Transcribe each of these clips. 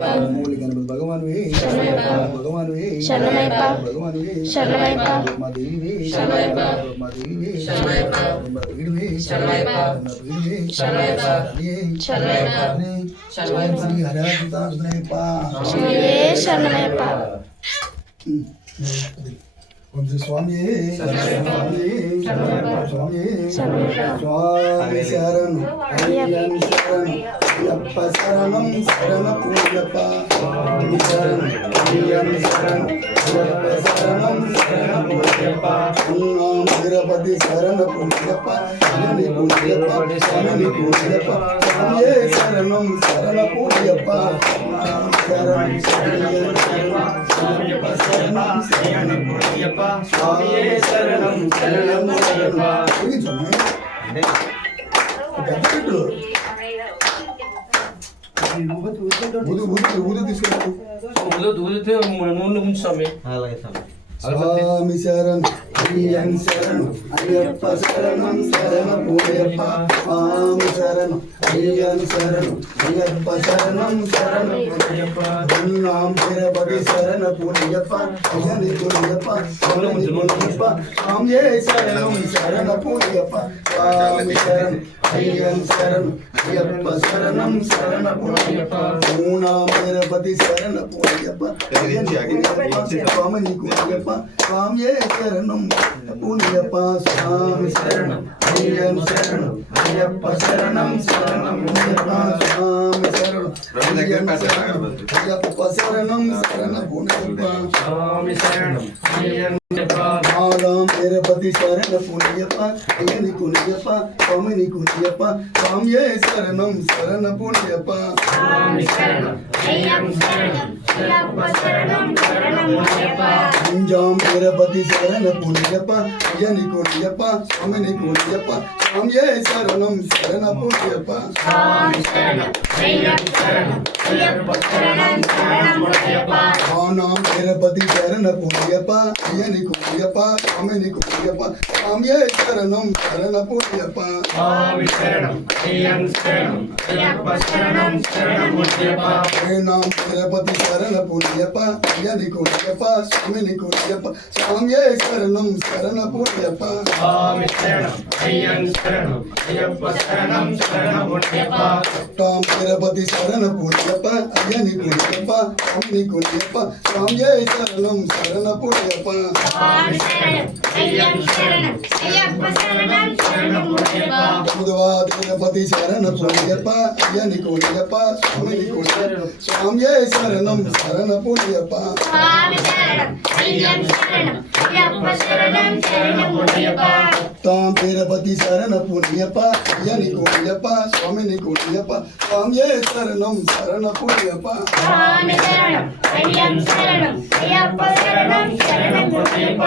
మూలి గణపతి భగవానువే భగవానువే భగవానువే మాదేవివే మాదేవివే వీడివే స్వామి స్వామి స్వామి శరణం అయ్యప్ప శరణం శరణ పూజప్ప స్వామి శరణం అయ్యప్ప శరణం అయ్యప్ప శరణం శరణ పూజప్ప తిరుపతి శరణ పూజప్ప స్వామి పూజప్ప స్వామి పూజప్ప స్వామి శరణం శరణ పూజప్ప శరణం శరణం శరణం శరణ పూజప్ప స్వామి శరణం శరణం స్వామి శరణ్ అయ్యన్ శరణ్ అయ్యప్ప శరణం శరణ పూజప్ప స్వామి శరణ్ అయ్యన్ శరణ్ అయ్యప్ప శరణం శరణ పూజప్ప నామ తిరుపతి శరణ పూజప్ప అయ్యని పూజప్ప స్వామి పూజప్ప స్వామి శరణం శరణ పూజప్ప స్వామి శరణ్ అయ్యన్ శరణ్ అయ్యప్ప శరణం శరణ పూజప్ప నామ తిరుపతి శరణ పూజప్ప అయ్యని పూజప్ప స్వామి పూజప్ప స్వామి శరణం పూజప్ప స్వామి శరణం అయ్యన్ శరణం అయ్యప్ప శరణం శరణం పూజప్ప స్వామి శరణం అయ్యన్ శరణం అయ్యప్ప శరణం శరణ పూజప్ప స్వామి శరణం అయ్యన్ మాదాం తిరుపతి శరణ పూజప్ప అయ్యని పూజప్ప స్వామిని పూజప్ప స్వామి శరణం శరణ పూజప్ప స్వామి శరణం అయ్యప్ప శరణం అయ్యప్ప శరణం శరణ పూజప్ప అంజాం తిరుపతి శరణ పూజప్ప అయ్యని పూజప్ప స్వామిని పూజప్ప స్వామి శరణం శరణ పూజప్ప స్వామి శరణం అయ్యప్ప శరణం అయ్యప్ప శరణం శరణ పూజప్ప ఆనాం తిరుపతి శరణ పూజప్ప అయ్యని పూజప్ప స్వామిని పూజప్ప స్వామి శరణం శరణ పూజప్ప స్వామి శరణం అయ్యన్ శరణం అయ్యప్ప శరణం శరణ పూజప్ప నాం తిరుపతి శరణ పూజప్ప అయ్యని పూజప్ప స్వామిని పూజప్ప స్వామి శరణం శరణ పూజప్ప స్వామి శరణం అయ్యన్ శరణం అయ్యప్ప శరణం శరణ పూజప్ప తాం తిరుపతి శరణ పూజప్ప అయ్యని పూజప్ప స్వామిని పూజప్ప స్వామి శరణం శరణ పూజప్ప స్వామి శరణం అయ్యన్ శరణం అయ్యప్ప శరణం శరణ పూజప్ప తిరుపతి శరణ పూజప్ప అయ్యని పూజప్ప స్వామిని పూజప్ప స్వామి శరణం శరణ పూజప్ప స్వామి శరణం అయ్యన్ శరణం అయ్యప్ప శరణం శరణ పూజప్ప తాం తిరుపతి శరణ పూజప్ప అయ్యని పూజప్ప స్వామిని పూజప్ప స్వామి శరణం శరణ పూజప్ప స్వామి శరణం అయ్యన్ శరణం అయ్యప్ప శరణం శరణ పూజప్ప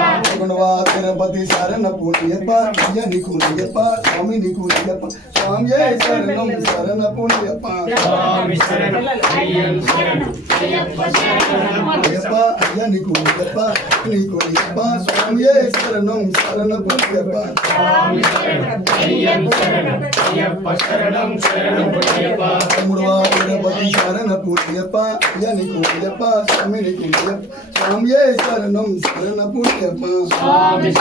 తిరుపతి శరణ పూజప్ప అయ్యని పూజప్ప స్వామిని పూజప్ప స్వామి శరణం శరణ పూజప్ప స్వామి శరణం అయ్యన్ శరణం అయ్యప్ప శరణం పూజప్ప అయ్యని పూజప్ప నీ పూజప్ప స్వామి శరణం శరణ పూజప్ప స్వామి శరణం అయ్యన్ శరణం అయ్యప్ప శరణం శరణ పూజప్ప మూడవ తిరుపతి శరణ పూజప్ప అయ్యని పూజప్ప స్వామిని పూజప్ప స్వామి శరణం శరణ పూజప్ప స్వామి